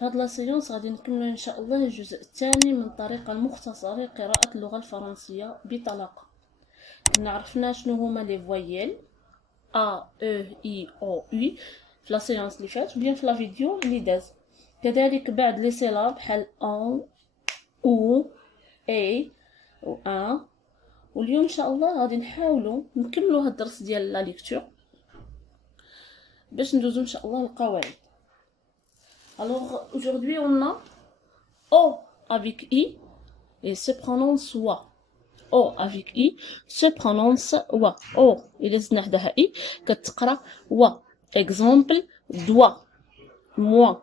في هاد لا سيونس غادي نكملو ان شاء الله الجزء الثاني من الطريقه المختصره لقراءه اللغه الفرنسيه بطلاقه. كنا عرفنا شنو هما لي فويل ا او اي او يو في لا سيونس اللي فات بيان في لا فيديو اللي داز. كذلك بعد لي سيلاب بحال ان او اي و ان. واليوم ان شاء الله غادي نحاولوا نكملوا هاد الدرس ديال لا ليكتور باش ندوزو ان شاء الله القواعد. Alors aujourd'hui on a O avec I et se prononce wa. O avec I se prononce wa. O إلا زدنا حداها I كتقرا wa. Exemple doit, moi,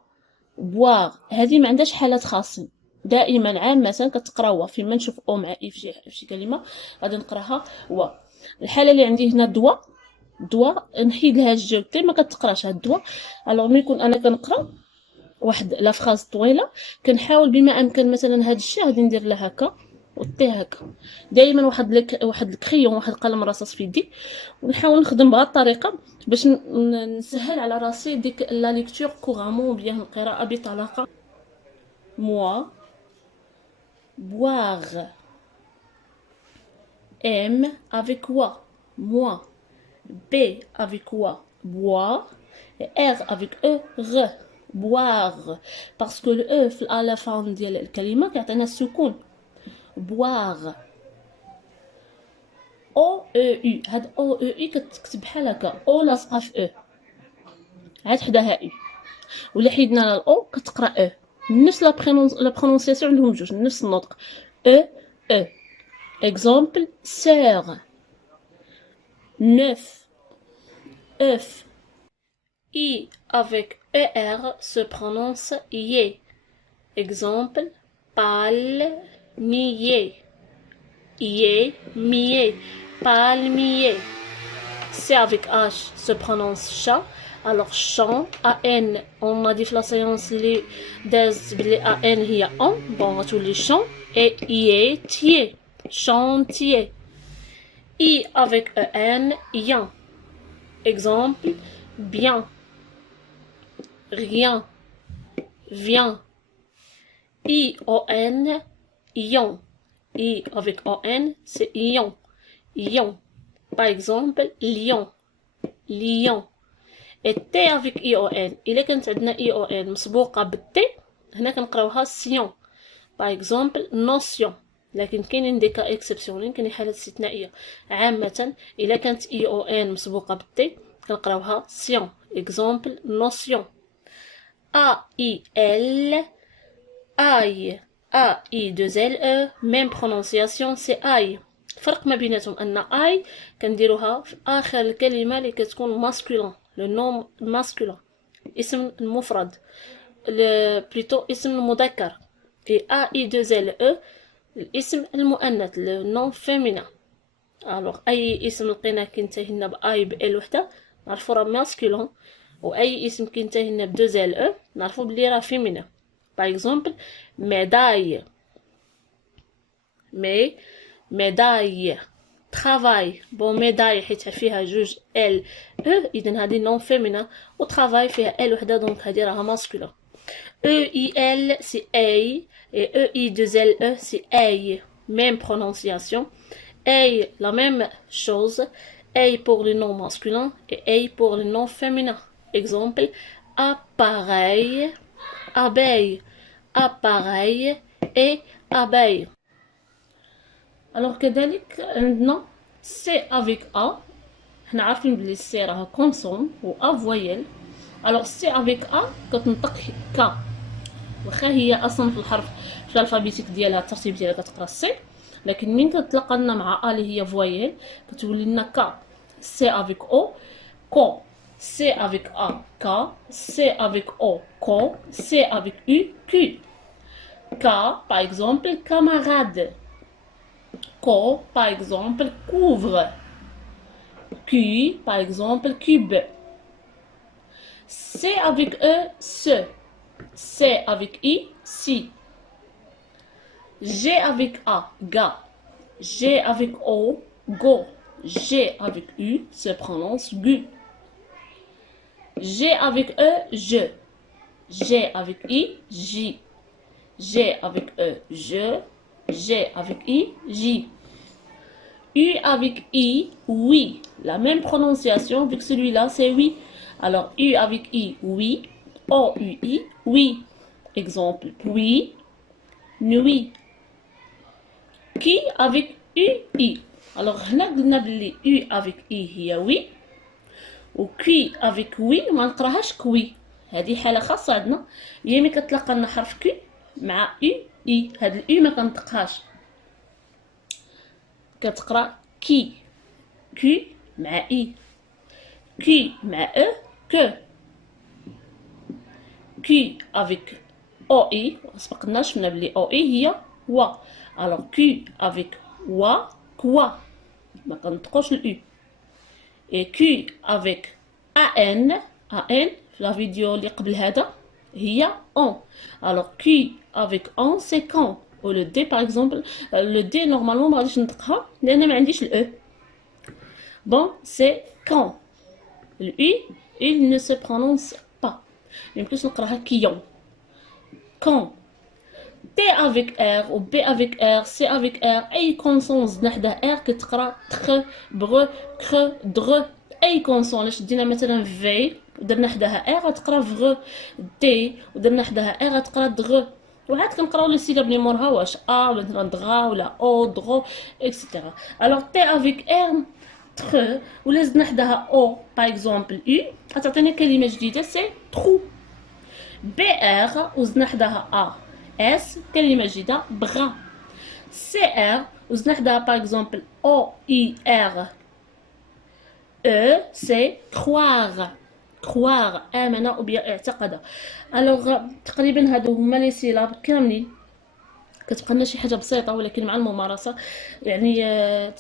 boire. هذه ما عندهاش حالات خاصين، دائما عامة كتقرا wa. فيما نشوف O مع I في شي كلمة غادي نقراها wa. الحالة اللي عندي هنا دوا نحيد لها الجو تي ما كتقراش هاد دوا. الوغ ملي يكون انا كنقرا واحد لا فراز طويله كنحاول بما امكن مثلا هاد الشيء غادي ندير له هكا وطي هكا دائما واحد الكريون واحد القلم رصاص في يدي ونحاول نخدم بهاد الطريقه باش نسهل على راسي ديك لا ليكتور كورامون بيان القراءه بطلاقه. moi boire m avec quoi moi B avec quoi boire et R avec E R boire parce que le E à la fin ديال الكلمة كيعطينا السكون boire. O E U هاد O E U كتكتب بحال هكا O لاصقة في E عاد حداها E ولا حيدنا الأو كتقرا E نفس لا برونونسياسيون عندهم جوج نفس النطق E E. Exemple sœur neuf œuf. I avec ER se prononce yé. Exemple, palmier. Yé, mier, palmier. C avec H se prononce chat. Alors champ, AN, on a dit la séance les des AN il y a on, bon tous les champs et yé, tier, chantier. I avec EN, yan. Exemple, bien, rien, viens. I-O-N, ion. I avec O-N, c'est ion. Ion. Par exemple, lion, lion. Et T avec I-O-N. إلا كانت عندنا I-O-N مسبوقة بالت هنا كنقراوها سيون. Par exemple, notion. لكن كاينين دي كا اكسبسيونين كاينين حالات استثنائيه. عامه الا كانت اي او ان مسبوقه بالتي كنقراوها سيون. اكزامبل نوسيون. ا اي ال اي ا اي دو ال او ميم برونونسياسيون سي اي. الفرق ما بيناتهم ان اي كنديروها في اخر الكلمه اللي كتكون ماسكولين لو نوم ماسكولين اسم المفرد بلوتو اسم المذكر. في ا اي دو ال او الاسم المؤنث لو نون فيمينا. الوغ اي اسم لقيناه كينتهي لنا باي بال وحده نعرفو راه ماسكولين واي اسم كينتهي لنا بدو زال او نعرفو بلي راه فيمينا. باغ اكزومبل ميداي ميداي ترافاي بون ميداي حيت فيها جوج ال او اذا هذه نون فيمينا و ترافاي فيها ال وحده دونك هذه راها ماسكولين. E-I-L, c'est A, et E-I-2-L-E, c'est A. Même prononciation. A, la même chose. A pour le nom masculin et A pour le nom féminin. Exemple, appareil, abeille, appareil et abeille. Alors, كذلك عندنا C avec A. حنا عارفين بلي C راها consonne و A voyelle. Alors C avec A كتنطق ك واخا هي اصلا في الحرف في الالفابيتيك ديالها الترتيب ديالها كتقرا سي، لكن من كتلقى لنا مع ا اللي هي فويل كتولي لنا ك. سي افيك او كو، سي افيك ا كا، سي افيك او كو، سي افيك يو كي. كا باغ اكزومبل كاماراد، كو باغ اكزومبل كوفر، كي باغ اكزومبل كوب. سي افيك او سو، C avec I, si. G avec A, ga. G avec O, go. G avec U se prononce gu. G avec E, je. G avec I, J. G avec E, je. G avec I, J. U avec I, oui. La même prononciation, vu que celui-là, c'est oui. Alors, U avec I, oui. O-U-I, oui. Exemple, oui, nuit. Qui avec U-I. Alors, هنا قلنا بلي U avec I هي oui. و كي avec oui ما نقراهاش كوي. هذه حالة خاصة عندنا. هي ملي كتلقى لنا حرف كي مع U I. هاد الأو ما كنطقهاش. كتقرا كي. كي مع I. كي مع E. que. كي avec OI. سبقناش شفنا بلي OI هي و. alors Q avec wa, quoi. ما كنطقوش الأو. et Q avec AN. AN في la vidéo اللي قبل هذا هي on. alors Q avec on c'est quand. ou le D par exemple. le D normalement ما غاديش نطقها لأن ما عنديش الأو. bon c'est quand. le U il ne se prononce pas. يمكنش نقراها كيون. quand. T avec R ou B avec R, C avec R, أي consonne زدنا R كتقرا تخ بغ كخ دغ. أي consonne لاش دينا مثلا V ودرنا حداها R غتقرا فغ. D ودرنا حداها R غتقرا دغ. وعاد كنقراو لي سيلاب لي مورها واش A ولا دغا ولا أو دغو إكسيتيرا. alors T avec R تخ ولا زدنا حداها O par exemple U غتعطينا كلمة جديدة سي تخو. BR وزدنا حداها A S كلمة جديدة بغا. CR وزدنا حداها par exemple OIR E c'est croire. croire آمن ou bien اعتقد. alors تقريبا هادو هما لي سيلاب كاملين. كتبقى لنا شي حاجه بسيطه ولكن مع الممارسه يعني 90%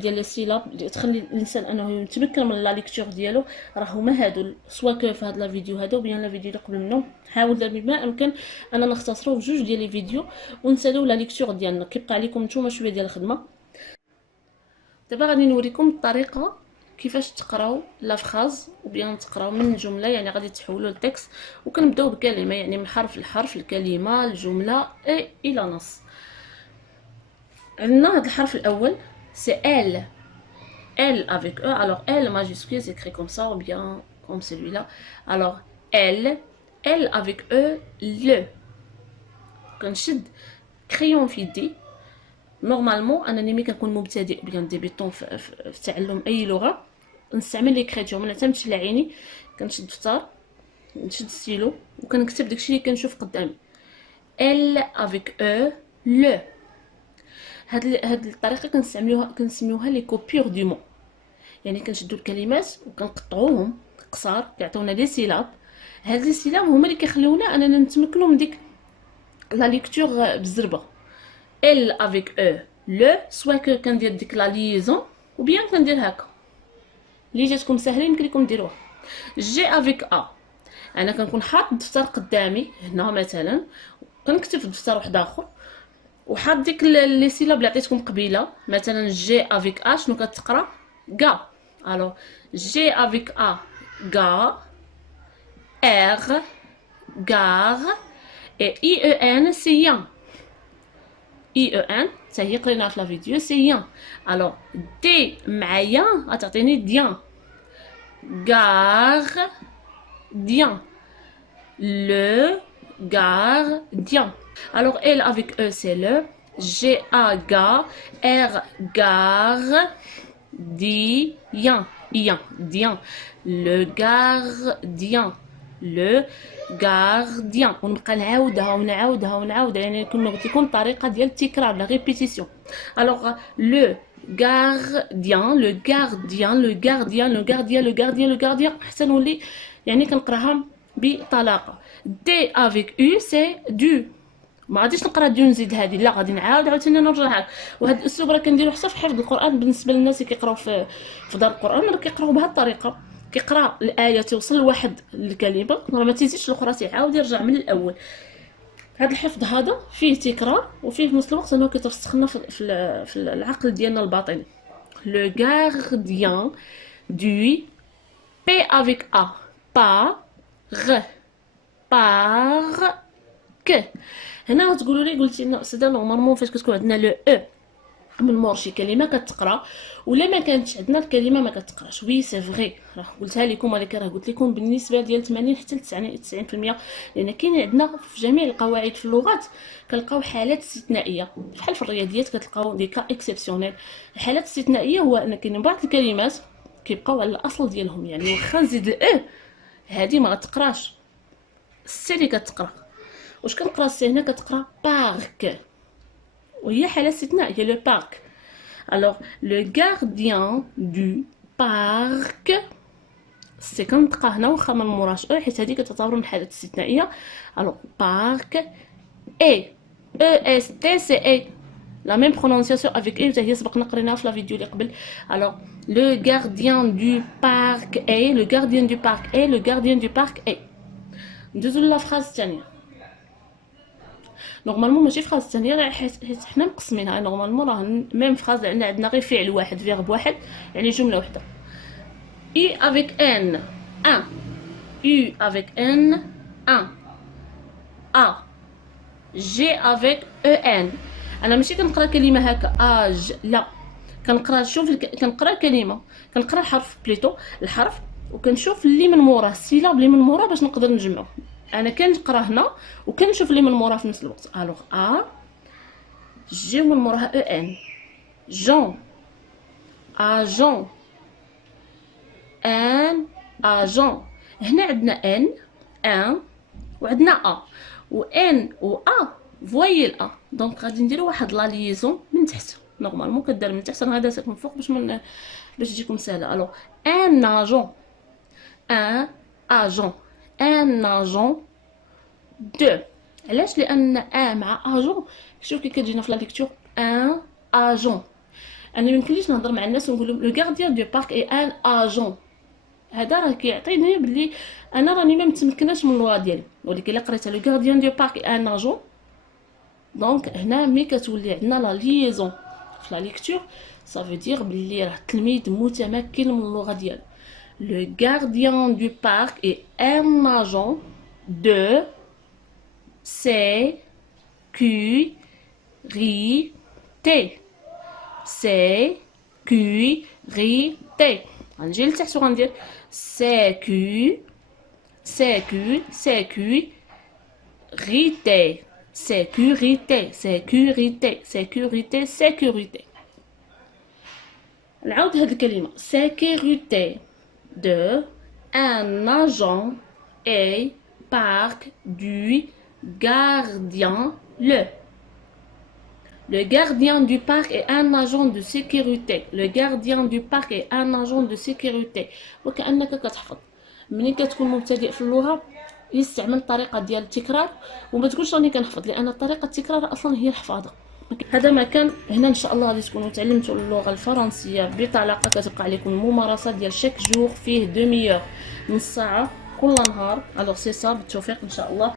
ديال السيلاب اللي تخلي الانسان انه يتمكن من لا ليكتور ديالو راه هما هادو. سوا كو في هاد لا فيديو هذا وبيان لا فيديو اللي قبل منهم حاول بما امكن اننا نختصروا بجوج ديال لي فيديو ونسالوا لا ليكتور ديالنا. كيبقى عليكم نتوما شويه ديال الخدمه. دابا غادي نوريكم الطريقه كيفاش تقراو لا فراز وبيان تقراو من جمله يعني غادي تحولوا لتكست وكنبداو بكلمه يعني من حرف لحرف الكلمه الجمله اي الى نص. عندنا هذا الحرف الاول سي ال. L avec E. alors L majuscule s'écrit comme ça ou bien comme celui-là. alors L. L avec E. le. كنشد كريون في يدي. نورمالمون انا ملي كنكون مبتدئ بيان ديبيطون في تعلم اي لغه نستعمل ليكريتور ما نعتمدش على عيني. كنشد دفتر نشد ستيلو وكنكتب داكشي اللي كنشوف قدامي. ال افيك او لو. هاد الطريقه كنسميوها لي كوبور دو مون. يعني كنشدو الكلمات وكنقطعوهم قصار كيعطيونا لي سيلاب. هاد لي سيلاب هما اللي كيخليونا اننا نتمكنوا من ديك لا ليكتور بالزربه. ال افيك او لو سوا كو كندير ديك لا ليزون ou bien كندير هكا اللي جاتكم ساهله يمكن لكم ديروها. جي افيك ا. انا كنكون حاط الدفتر قدامي هنا مثلا كنكتب في دفتر واحد اخر وحاط ديك لي سيلاب اللي عطيتكم قبيله. مثلا جي افيك ا شنو كتقرا غا. الو جي افيك ا غا. ار غار. اي اي ان سي يان. اي او ان حتى هي قريناها في لا فيديو سي يان. الو دي مع يان غتعطيني ديان. gardien. Le gardien. alors L avec E c'est le. G A G R gardien. Dien. Le gardien. le gardien. ونبقى نعاودها ونعاودها يعني كما قلت لكم طريقه ديال التكرار لا ريبيتيسيون. alors le gardien حتى نولي يعني كنقراها بطلاقه. دي افيك او سي دو. ما غاديش نقرا دو نزيد هذه لا غادي نعاود عاوتاني نرجعها. وهذا الاسلوب راه كنديرو حتى في حفظ القران بالنسبه للناس اللي كيقراو في دار القران راه كيقراو بهذه الطريقه. كيقرا الايه توصل لواحد الكلمه راه ما تيزيدش الاخرى تيعاود يرجع من الاول. هذا الحفظ هذا فيه تكرار وفيه في نفس الوقت انه كيترسخنا في العقل ديالنا الباطني. لو غارديان دو بي افيك ا با غ بارك. هنا تقولوا لي قلتي لنا استاذه نورمالمون فاش كتكون عندنا لو او من مور شي كلمه كتقرا ولا ما كانتش عندنا الكلمه ما كتقراش. وي سي فري، راه قلتها لكم، ولكن راه قلت لكم بالنسبه ديال 80 حتى ل 90%، لان كاين عندنا في جميع القواعد في اللغات كنلقاو حالات استثنائيه. بحال في الرياضيات كتلقاو دي كا اكسبسيونيل. الحالات الاستثنائيه هو ان كاين بعض الكلمات كيبقاو على الاصل ديالهم، يعني واخا نزيد الاو هذه ما غتقراش، السي اللي كتقرا. واش كنقرا السي هنا؟ كتقرا بارك، وهي حالة استثنائية لو بارك. Alors, le gardien du parc سي كنطقى هنا واخا من موراش او، حيت هذه كتعتبر من الحالات الاستثنائية. Alors, parc اي اس تي سي اي لا ميم برونونسياسيون افيك اي، حتى هي سبقنا قريناها في لا فيديو اللي قبل. Alors, le gardien du parc est le gardien du parc est le gardien du parc est. ندوزو لا فراز الثانية. نورمالمون ماشي فراز ثانيه، حيت حنا مقسمينها. نورمالمون راه ميم فراز لان عندنا غير فعل واحد، فيرب واحد، يعني جمله وحده. اي افيك ان ان، يو افيك ان ان، ا جي افيك او ان. انا ماشي كنقرا كلمه هكا اج، لا، كنقرا شوف كنقرا كلمه، كنقرا الحرف بليتو الحرف، وكنشوف اللي من موراه السيلاب اللي من موراه باش نقدر نجمعو. انا كنقرا هنا وكنشوف اللي من موراه في نفس الوقت. الوغ ا جي من موراها او ان، جون اجون، ان اجون. هنا عندنا ان وعندنا ا، و ان و ا فوايي الأ، دونك غادي نديرو واحد لا ليزون من تحت. نورمالمون كدار من تحت، انا غادا دازت من فوق باش تجيكم ساهله. الوغ ان اجون، ان اجون، ان اجون دو. علاش؟ لان ان مع اجون شوف كي كتجينا في لا ليكتور ان اجون. انا ميمكنليش نهضر مع الناس ونقول لهم لو غارديان دو بارك اي ان اجون، هذا راه كيعطيني بلي انا راني ما متمكناش من اللغه ديالي. ولكن الا قريتها لو غارديان دو بارك اي ان اجون، دونك هنا ملي كتولي عندنا لا ليزون في لا ليكتور صافي دير بلي راه التلميذ متمكن من اللغه ديالو. لو غارديان دو بارك اي ان اجون دو sécurité. sécurité. غنجي لتحت وغندير sécurité. sécurité. نعاود هاد الكلمة sécurité de un agent et parc du gardien. Le gardien du parc est un agent de sécurité. Le gardien du parc est un agent de sécurité. وكأنك كتحفظ. ملي كتكون مبتدئ في اللغة يستعمل الطريقة ديال التكرار، وما تقولش راني كنحفظ، لأن طريقة التكرار أصلا هي الحفاظة. هذا ما كان. هنا ان شاء الله غادي تكونوا تعلمتوا اللغه الفرنسيه بطلاقه. كتبقى عليكم الممارسات ديال شاك جور، فيه 2 نص ساعه كل نهار. الوغ سي صا، بالتوفيق ان شاء الله.